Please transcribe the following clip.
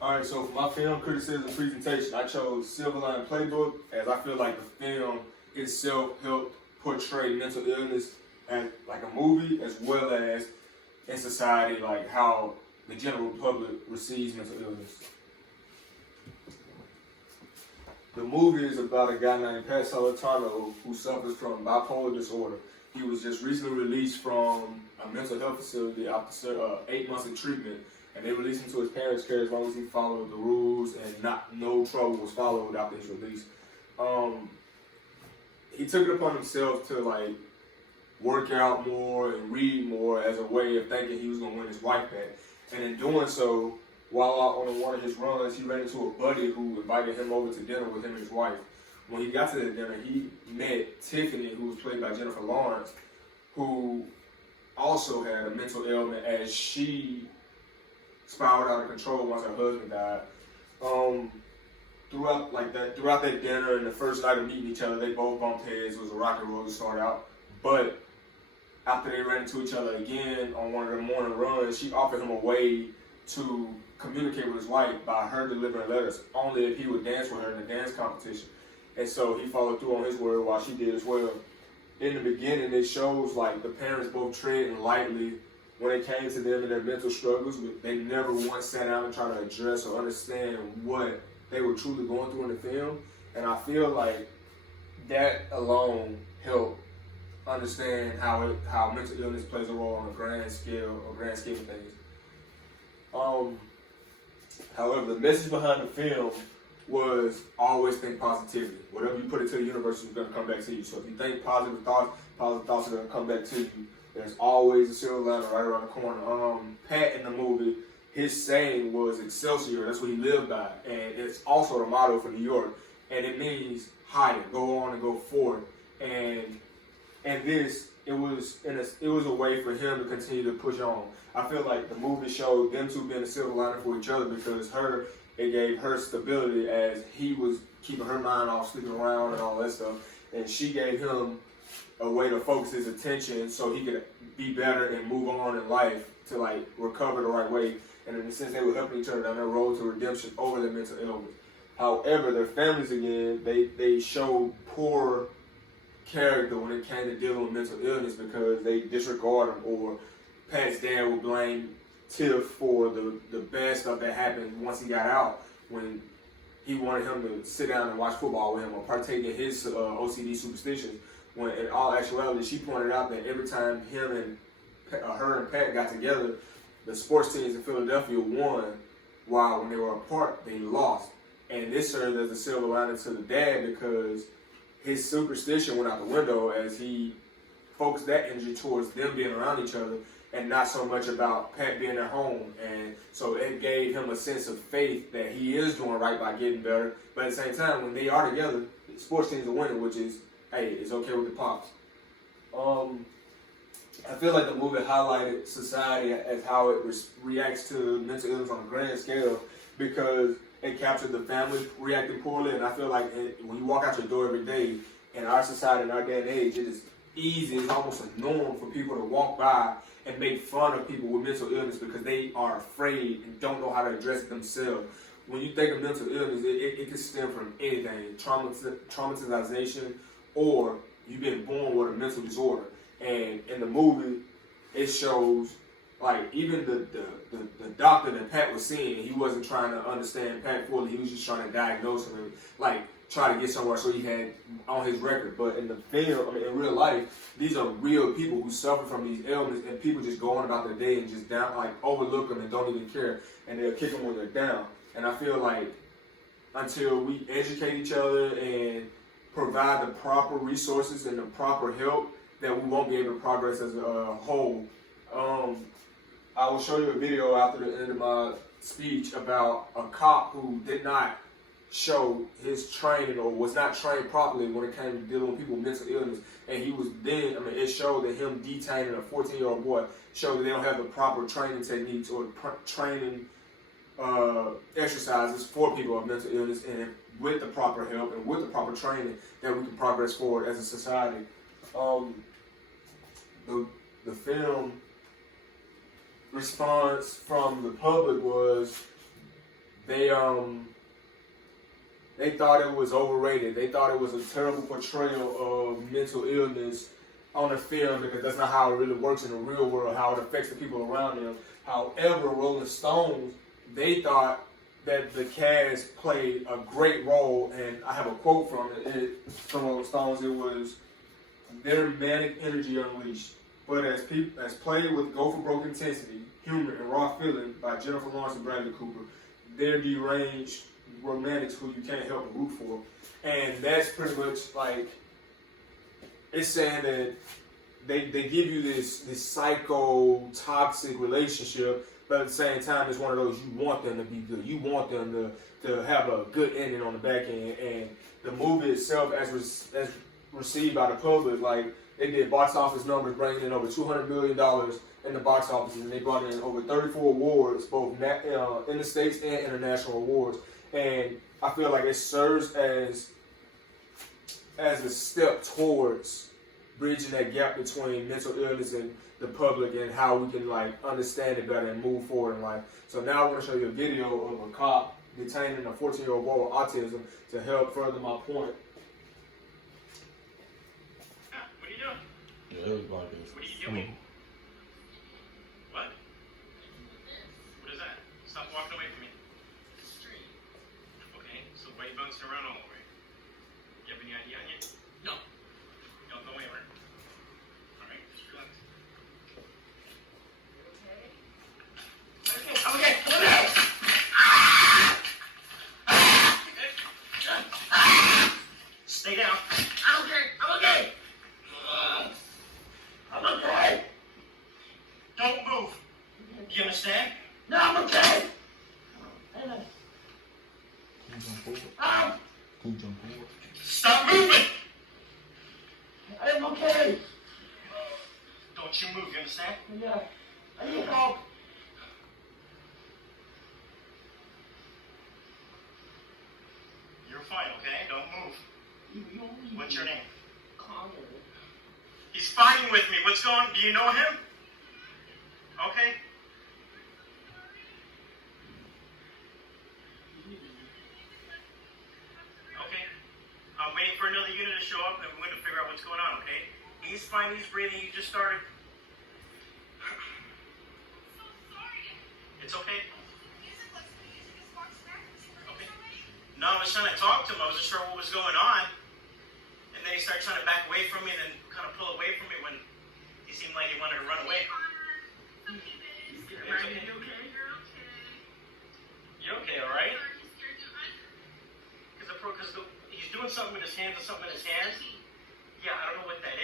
All right, so for my film criticism presentation, I chose Silver Line Playbook as I feel like the film itself helped portray mental illness as like a movie as well as in society, like how the general public receives mental illness. The movie is about a guy named Pat Solitano who suffers from bipolar disorder. He was just recently released from a mental health facility after 8 months of treatment, and they released him to his parents' care as long as he followed the rules and no trouble was followed after his release. He took it upon himself to like work out more and read more as a way of thinking he was going to win his wife back. And in doing so, while out on one of his runs, he ran into a buddy who invited him over to dinner with him and his wife. When he got to the dinner, he met Tiffany, who was played by Jennifer Lawrence, who also had a mental ailment as she spiraled out of control once her husband died. Throughout that dinner and the first night of meeting each other, they both bumped heads. It was a rocky road to start out. But after they ran into each other again on one of their morning runs, she offered him a way to communicate with his wife by her delivering letters, only if he would dance with her in a dance competition. And so he followed through on his word while she did as well. In the beginning, it shows like the parents both treading lightly when it came to them and their mental struggles. They never once sat down and tried to address or understand what they were truly going through in the film. And I feel like that alone helped understand how mental illness plays a role on a grand scale of things. However, the message behind the film was always think positivity. Whatever you put into the universe is going to come back to you. So if you think positive thoughts are going to come back to you. There's always a silver lining right around the corner. Pat in the movie, his saying was Excelsior. That's what he lived by. And it's also the motto for New York. And it means higher, go on and go forward. And it was a way for him to continue to push on. I feel like the movie showed them two being a silver lining for each other because it gave her stability as he was keeping her mind off sleeping around and all that stuff. And she gave him a way to focus his attention so he could be better and move on in life to like recover the right way. And in a sense, they were helping each other down their road to redemption over their mental illness. However, their families again, they showed poor character when it came to dealing with mental illness because they disregard him, or Pat's dad would blame Tiff for the bad stuff that happened once he got out when he wanted him to sit down and watch football with him or partake in his OCD superstitions. When in all actuality, she pointed out that every time her and Pat got together, the sports teams in Philadelphia won, while when they were apart, they lost. And this served as a silver lining to the dad because his superstition went out the window as he focused that energy towards them being around each other and not so much about Pat being at home. And so it gave him a sense of faith that he is doing right by getting better. But at the same time, when they are together, the sports teams are winning, which is, hey, it's okay with the Pops. I feel like the movie highlighted society as how it reacts to mental illness on a grand scale because it captured the family reacting poorly. And I feel like when you walk out your door every day in our society, in our day and age, it is easy, it's almost a norm for people to walk by and make fun of people with mental illness because they are afraid and don't know how to address it themselves. When you think of mental illness, it can stem from anything, traumatization, or you've been born with a mental disorder. And in the movie, it shows, like, even the doctor that Pat was seeing, he wasn't trying to understand Pat fully. He was just trying to diagnose him and, like, try to get somewhere so he had on his record. But in the film, in real life, these are real people who suffer from these ailments, and people just go on about their day and just overlook them and don't even care, and they'll kick them when they're down. And I feel like until we educate each other and provide the proper resources and the proper help, that we won't be able to progress as a whole. I will show you a video after the end of my speech about a cop who did not show his training or was not trained properly when it came to dealing with people with mental illness. And he was it showed that him detaining a 14-year-old boy showed that they don't have the proper training techniques or training exercises for people with mental illness, and with the proper help and with the proper training that we can progress forward as a society. The film response from the public was they thought it was overrated. They thought it was a terrible portrayal of mental illness on the film because that's not how it really works in the real world, how it affects the people around them. However, Rolling Stones, they thought that the cast played a great role, and I have a quote from from Rolling Stones. It was, "Their manic energy unleashed, but as played with Go for Broke intensity, humor, and raw feeling by Jennifer Lawrence and Bradley Cooper, they're deranged romantics who you can't help but root for." And that's pretty much like, it's saying that they give you this psycho toxic relationship, but at the same time it's one of those you want them to be good. You want them to have a good ending on the back end. And the movie itself, as received by the public, like they did box office numbers bringing in over $200 million in the box office, and they brought in over 34 awards, both in the States and international awards. And I feel like it serves as a step towards bridging that gap between mental illness and the public, and how we can like understand it better and move forward in life. So now I want to show you a video of a cop detaining a 14-year-old boy with autism to help further my point. What are you doing? Yeah, everybody is. What are you doing? What? What is that? Stop walking away from me. Okay, so why are you bouncing around all the way? You have any ID on you? No. Don't go anywhere. Alright, just relax. Okay, I'm okay. I'm okay. Stay down. I'm okay. I'm okay. I'm okay. Don't move. Do you understand? No, I'm okay. Who jump over? Stop moving. I'm okay. Don't you move. You understand? Yeah. I need help. You're fine, okay? Don't move. What's your name? Connor. He's fighting with me. What's going on? Do you know him? Okay. Okay. I'm waiting for another unit to show up, and we're going to figure out what's going on, okay? He's fine. He's breathing. He just started. It's okay. Okay. No, I was trying to talk to him. I wasn't sure what was going on. And then he started trying to back away from me, and then kind of pull away from me when he seemed like he wanted to run away. It's okay. You're okay, all right? Because he's doing something with his hands or something in his hands. Yeah, I don't know what that